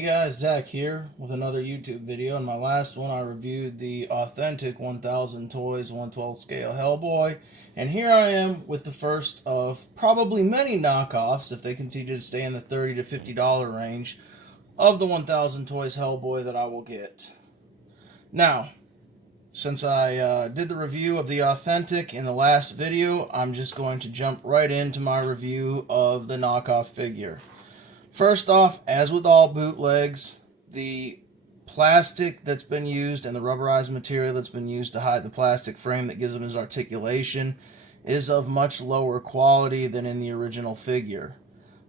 Hey guys, Zach here with another YouTube video. In my last one, I reviewed the authentic 1000 Toys 1/12 scale Hellboy, and here I am with the first of probably many knockoffs, if they continue to stay in the $30 to $50 range, of the 1000 Toys Hellboy that I will get. Now, since I did the review of the authentic in the last video, I'm just going to jump right into my review of the knockoff figure. First off, as with all bootlegs, the plastic that's been used and the rubberized material that's been used to hide the plastic frame that gives him his articulation is of much lower quality than in the original figure.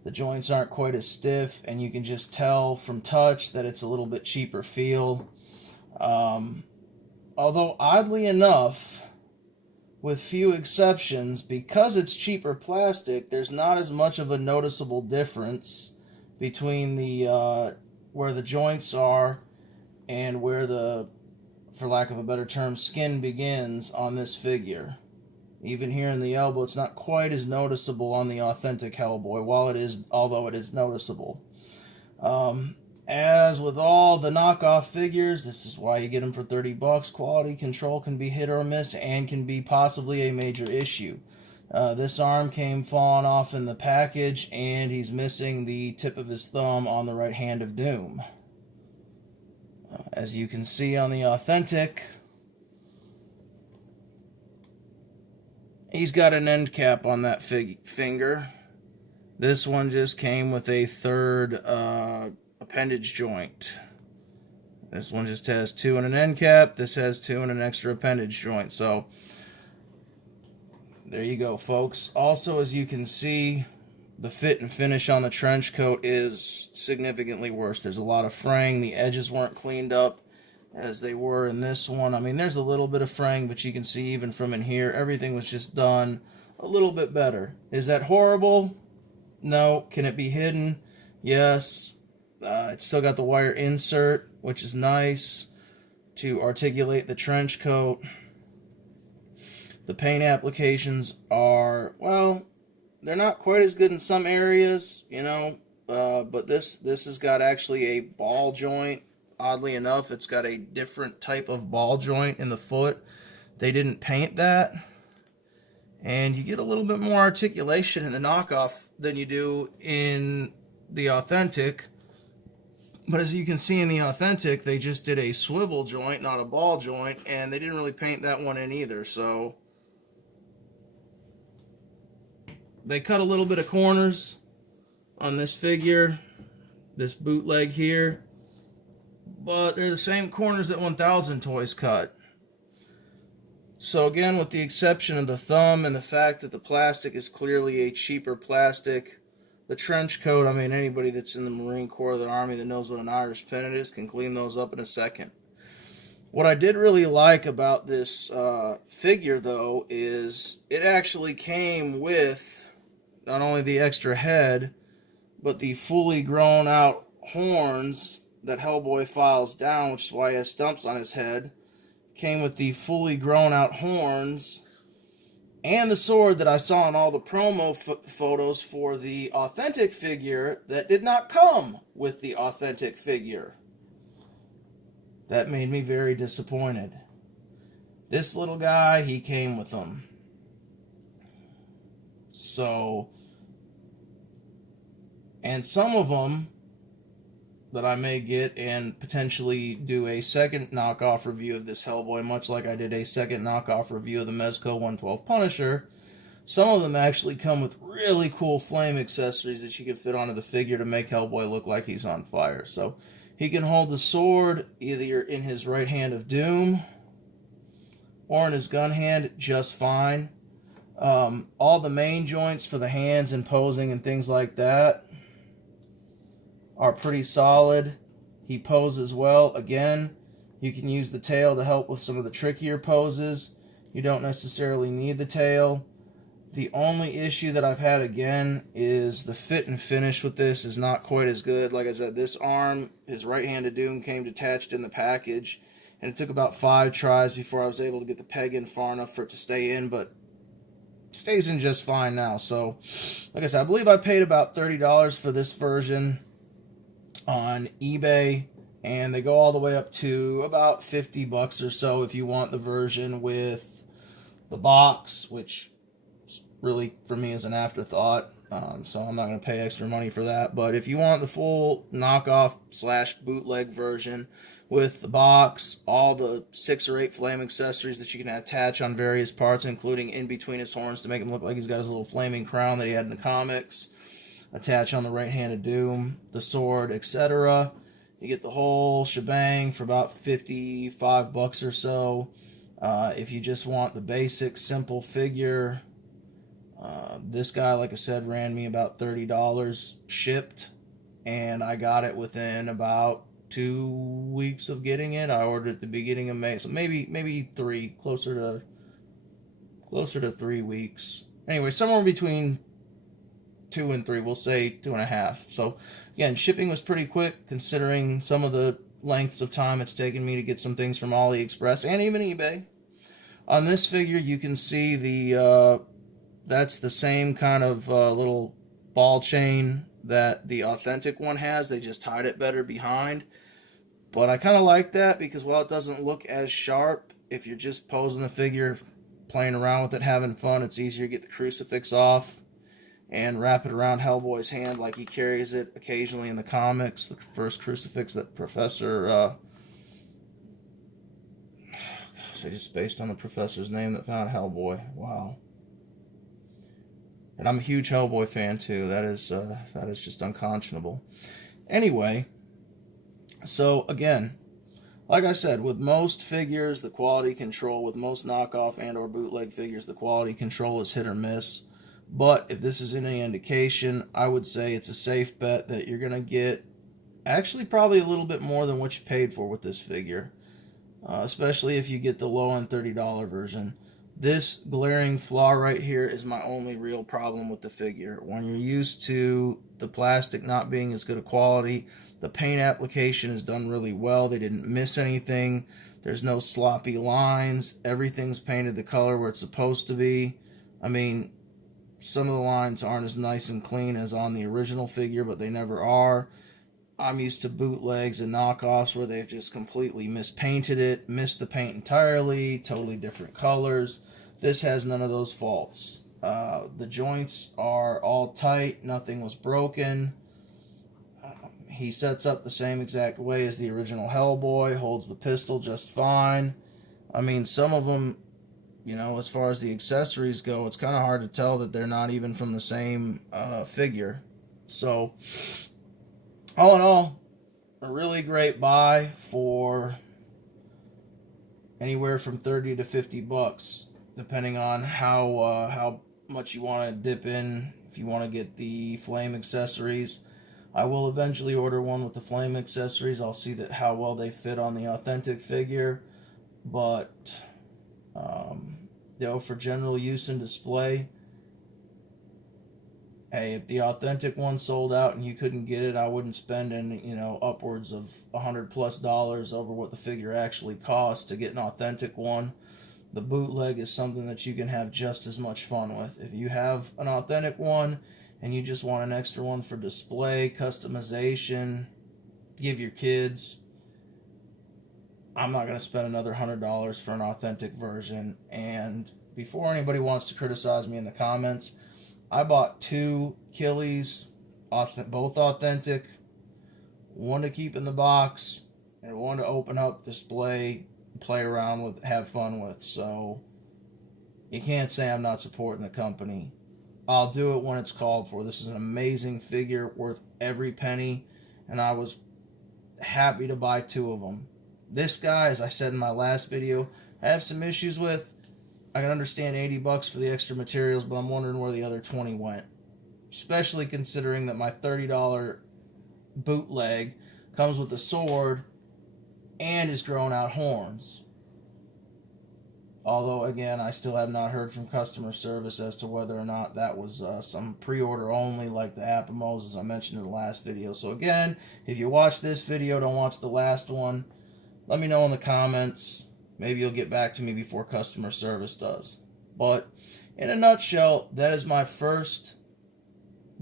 The joints aren't quite as stiff, and you can just tell from touch that it's a little bit cheaper feel. Although, oddly enough, with few exceptions, because it's cheaper plastic, there's not as much of a noticeable difference between the where the joints are and where the, for lack of a better term, skin begins on this figure. Even here in the elbow, it's not quite as noticeable on the authentic Hellboy, although it is noticeable. As with all the knockoff figures, this is why you get them for 30 bucks. Quality control can be hit or miss and can be possibly a major issue. This arm came falling off in the package, and he's missing the tip of his thumb on the right hand of Doom. As you can see on the authentic, he's got an end cap on that finger. This one just came with a third appendage joint. This one just has two and an end cap. This has two and an extra appendage joint. So there you go, folks. Also, as you can see, the fit and finish on the trench coat is significantly worse. There's a lot of fraying. The edges weren't cleaned up as they were in this one. I mean, there's a little bit of fraying, but you can see even from in here, everything was just done a little bit better. Is that horrible? No. Can it be hidden? Yes. It's still got the wire insert, which is nice to articulate the trench coat. The paint applications are, well, they're not quite as good in some areas, you know, but this has got actually a ball joint. Oddly enough, it's got a different type of ball joint in the foot. They didn't paint that, and you get a little bit more articulation in the knockoff than you do in the authentic. But as you can see in the authentic, they just did a swivel joint, not a ball joint, and they didn't really paint that one in either, so they cut a little bit of corners on this figure, this bootleg here, but they're the same corners that 1000 Toys cut. So again, with the exception of the thumb and the fact that the plastic is clearly a cheaper plastic, the trench coat, I mean, anybody that's in the Marine Corps or the Army that knows what an Irish pennant is can clean those up in a second. What I did really like about this figure, though, is it actually came with not only the extra head, but the fully grown out horns that Hellboy files down, which is why he has stumps on his head. Came with the fully grown out horns and the sword that I saw in all the promo photos for the authentic figure that did not come with the authentic figure. That made me very disappointed. This little guy, he came with them. So, and some of them that I may get and potentially do a second knockoff review of this Hellboy, much like I did a second knockoff review of the Mezco 1/12 Punisher. Some of them actually come with really cool flame accessories that you can fit onto the figure to make Hellboy look like he's on fire. So he can hold the sword either in his right hand of Doom or in his gun hand just fine. All the main joints for the hands and posing and things like that are pretty solid. He poses well. Again, you can use the tail to help with some of the trickier poses. You don't necessarily need the tail. The only issue that I've had, again, is the fit and finish with this is not quite as good. Like I said, this arm, his right hand of Doom, came detached in the package, and it took about 5 tries before I was able to get the peg in far enough for it to stay in, but it stays in just fine now. So, like I said, I believe I paid about $30 for this version. on eBay, and they go all the way up to about $50 or so if you want the version with the box, which really for me is an afterthought. So I'm not going to pay extra money for that. But if you want the full knockoff / bootleg version with the box, all the 6 or 8 flame accessories that you can attach on various parts, including in between his horns to make him look like he's got his little flaming crown that he had in the comics, attach on the right hand of Doom, the sword, etc. You get the whole shebang for about $55 or so. If you just want the basic simple figure, this guy, like I said, ran me about $30 shipped, and I got it within about 2 weeks of getting it. I ordered at the beginning of May, so maybe 3, closer to 3 weeks. Anyway, somewhere between 2 and 3, we'll say 2.5. So again, shipping was pretty quick considering some of the lengths of time it's taken me to get some things from AliExpress and even eBay. On this figure, you can see the that's the same kind of little ball chain that the authentic one has. They just hide it better behind. But I kind of like that because while it doesn't look as sharp, if you're just posing the figure, playing around with it, having fun, it's easier to get the crucifix off and wrap it around Hellboy's hand like he carries it occasionally in the comics. The first crucifix that Professor... I just spaced on the professor's name that found Hellboy. Wow. And I'm a huge Hellboy fan too. That is just unconscionable. Anyway, so again, like I said, with most figures, the quality control, with most knockoff and or bootleg figures, the quality control is hit or miss. But if this is any indication, I would say it's a safe bet that you're going to get actually probably a little bit more than what you paid for with this figure. Especially if you get the low-end $30 version. This glaring flaw right here is my only real problem with the figure. When you're used to the plastic not being as good a quality, the paint application is done really well. They didn't miss anything. There's no sloppy lines. Everything's painted the color where it's supposed to be. I mean, some of the lines aren't as nice and clean as on the original figure, but they never are. I'm used to bootlegs and knockoffs where they've just completely mispainted it, missed the paint entirely, totally different colors. This has none of those faults. The joints are all tight, nothing was broken. He sets up the same exact way as the original Hellboy, holds the pistol just fine. I mean, some of them, you know, as far as the accessories go, it's kind of hard to tell that they're not even from the same figure. So... all in all, a really great buy for anywhere from $30 to $50, depending on how much you want to dip in. If you want to get the flame accessories, I will eventually order one with the flame accessories. I'll see that how well they fit on the authentic figure, but you know, for general use and display. Hey, if the authentic one sold out and you couldn't get it, I wouldn't spend upwards of $100+ over what the figure actually costs to get an authentic one. The bootleg is something that you can have just as much fun with. If you have an authentic one and you just want an extra one for display, customization, give your kids, I'm not going to spend another $100 for an authentic version. And before anybody wants to criticize me in the comments, I bought 2 Killies, both authentic, one to keep in the box, and one to open up, display, play around with, have fun with. So you can't say I'm not supporting the company. I'll do it when it's called for. This is an amazing figure, worth every penny, and I was happy to buy 2 of them. This guy, as I said in my last video, I have some issues with. I can understand $80 for the extra materials, but I'm wondering where the other 20 went. Especially considering that my $30 bootleg comes with a sword and his grown out horns. Although, again, I still have not heard from customer service as to whether or not that was some pre-order only like the Apamos, as I mentioned in the last video. So again, if you watch this video, don't watch the last one, let me know in the comments. Maybe you'll get back to me before customer service does. But in a nutshell, that is my first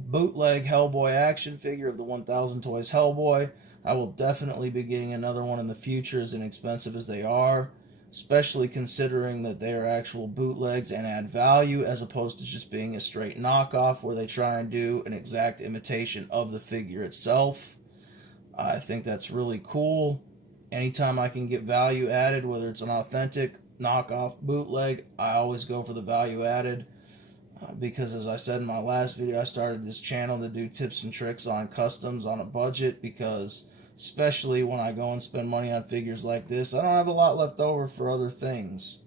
bootleg Hellboy action figure of the 1000 Toys Hellboy. I will definitely be getting another one in the future, as inexpensive as they are, especially considering that they are actual bootlegs and add value, as opposed to just being a straight knockoff where they try and do an exact imitation of the figure itself. I think that's really cool. Anytime I can get value added, whether it's an authentic, knockoff, bootleg, I always go for the value added. Because as I said in my last video, I started this channel to do tips and tricks on customs on a budget, because especially when I go and spend money on figures like this, I don't have a lot left over for other things.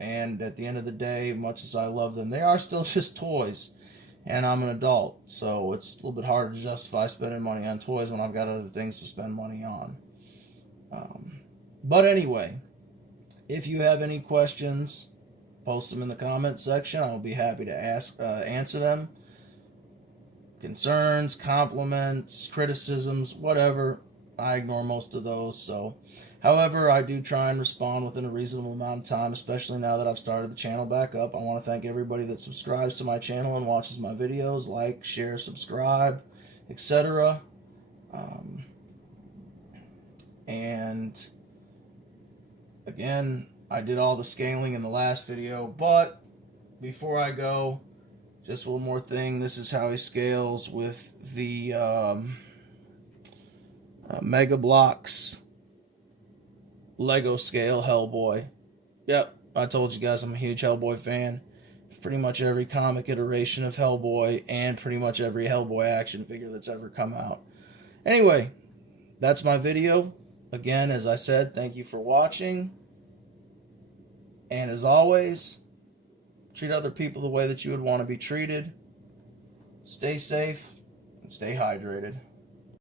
And at the end of the day, much as I love them, they are still just toys. And I'm an adult, so it's a little bit harder to justify spending money on toys when I've got other things to spend money on. But anyway, if you have any questions, post them in the comments section. I'll be happy to answer them. Concerns, compliments, criticisms, whatever. I ignore most of those. So, however, I do try and respond within a reasonable amount of time, especially now that I've started the channel back up. I want to thank everybody that subscribes to my channel and watches my videos. Like, share, subscribe, etc. And again, I did all the scaling in the last video, but before I go, just one more thing. This is how he scales with the Mega Bloks Lego scale Hellboy. Yep, I told you guys I'm a huge Hellboy fan. Pretty much every comic iteration of Hellboy and pretty much every Hellboy action figure that's ever come out. Anyway, that's my video. Again, as I said, thank you for watching. And as always, treat other people the way that you would want to be treated. Stay safe and stay hydrated.